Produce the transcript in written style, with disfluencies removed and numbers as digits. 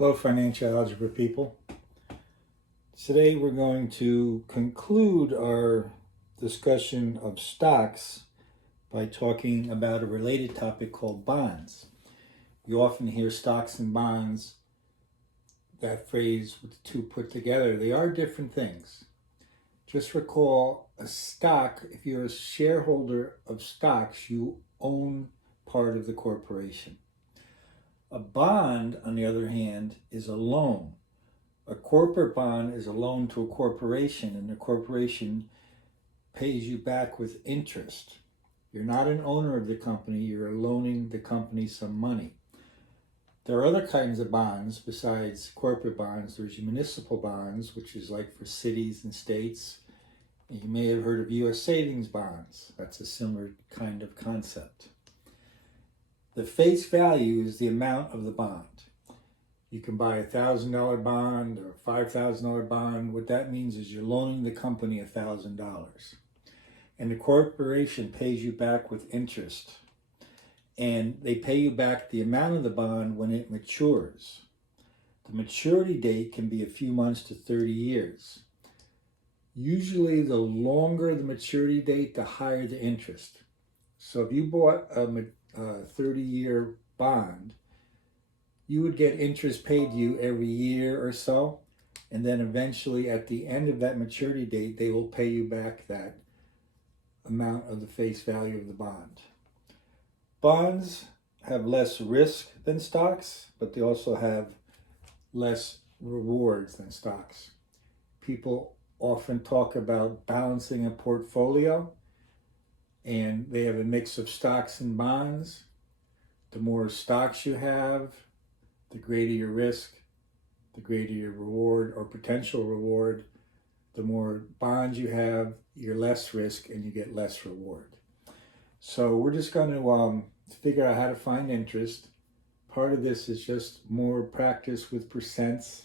Hello, financial algebra people. Today we're going to conclude our discussion of stocks by talking about a related topic called bonds. You often hear stocks and bonds, that phrase with the two put together. They are different things. Just recall a stock, if you're a shareholder of stocks, you own part of the corporation. A bond, on the other hand, is a loan. A corporate bond is a loan to a corporation, and the corporation pays you back with interest. You're not an owner of the company, you're loaning the company some money. There are other kinds of bonds besides corporate bonds. There's municipal bonds, which is like for cities and states. And you may have heard of U.S. savings bonds. That's a similar kind of concept. The face value is the amount of the bond. You can buy a $1,000 bond or a $5,000 bond. What that means is you're loaning the company $1,000. And the corporation pays you back with interest. And they pay you back the amount of the bond when it matures. The maturity date can be a few months to 30 years. Usually the longer the maturity date, the higher the interest. So if you bought a 30-year bond, you would get interest paid to you every year or so, and then eventually at the end of that maturity date, they will pay you back that amount of the face value of the bond. Bonds have less risk than stocks, but they also have less rewards than stocks. People often talk about balancing a portfolio, and they have a mix of stocks and bonds. The more stocks you have, the greater your risk, the greater your reward or potential reward. The more bonds you have, you're less risk and you get less reward. So we're just going to figure out how to find interest. Part of this is just more practice with percents.